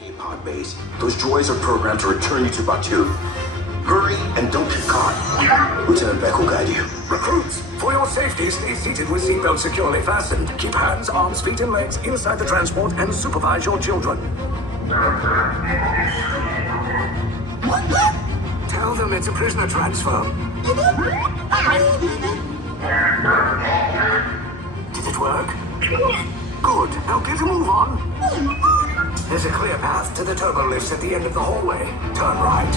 Escape pod base. Those droids are programmed to return you to Batu. Hurry and don't get caught. Lieutenant Beck will guide you. Recruits, for your safety, stay seated with seatbelts securely fastened. Keep hands, arms, feet, and legs inside the transport and supervise your children. Tell them it's a prisoner transfer. Did it work? Good. Now get a move on. There's a clear path to the turbo lifts at the end of the hallway. Turn right.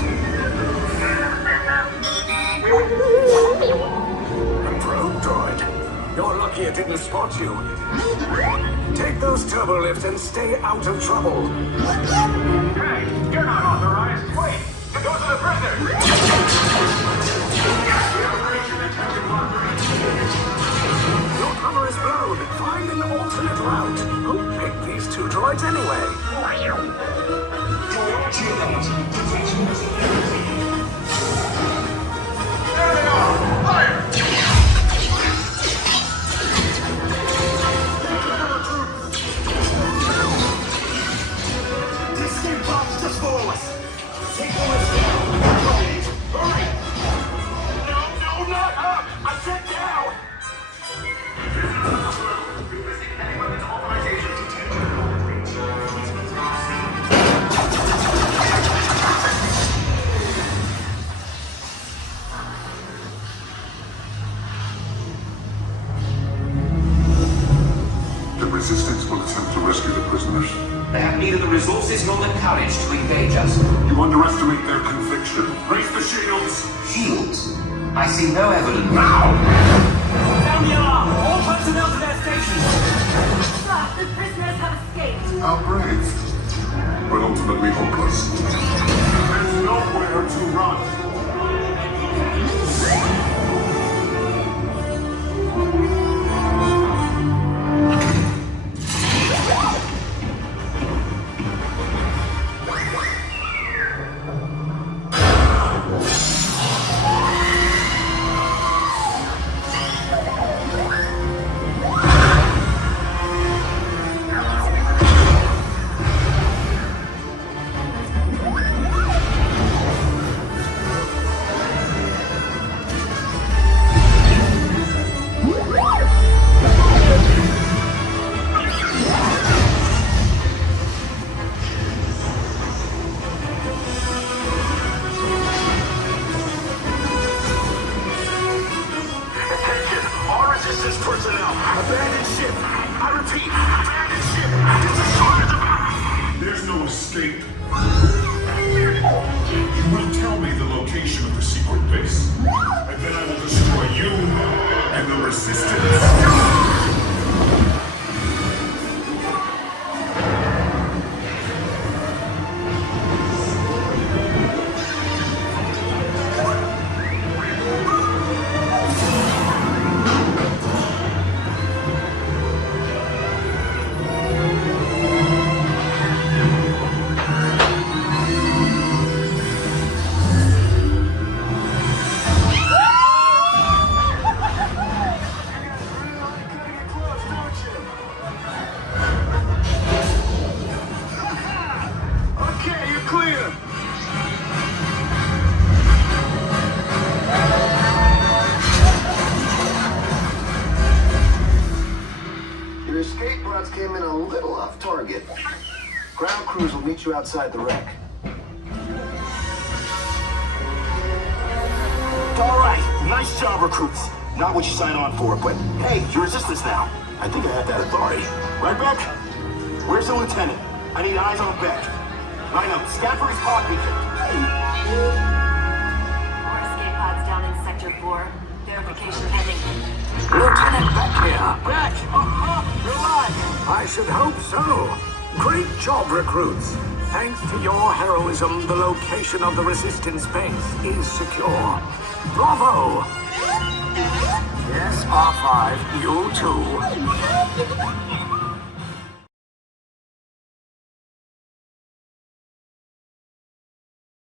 A probe droid. You're lucky it didn't spot you. Take those turbo lifts and stay out of trouble. Hey, you're not authorized. Wait, those are the prisoners. Your cover is blown. Find an alternate route. Who picked these two droids anyway? There they are! Fire! The escape box just below us. Take the lift down. Hurry! No, not up! I said down! The Resistance will attempt to rescue the prisoners. They have neither the resources nor the courage to engage us. You underestimate their conviction. Raise the shields! Shields? I see no evidence. Now! Sound the alarm! All personnel to their stations! Sir, the prisoners have escaped. How brave, but ultimately hopeless. There's nowhere to run. Personnel, abandon ship. I repeat, abandon ship. Destroy the bomb. There's no escape. You will tell me the location of the secret base, and then I will destroy you and the Resistance. Your escape pods came in a little off target. Ground crews will meet you outside the wreck. All right, nice job, recruits. Not what you signed on for, but hey, you're Resistance now. I think I have that authority. Right, Beck? Where's the lieutenant? I need eyes on Beck. Line up, scan for his pod beacon. More escape pods down in Sector 4. Verification pending. Lieutenant Beck here. Beck! You're alive! I should hope so. Great job, recruits. Thanks to your heroism, the location of the Resistance base is secure. Bravo! Yes, R5, you too.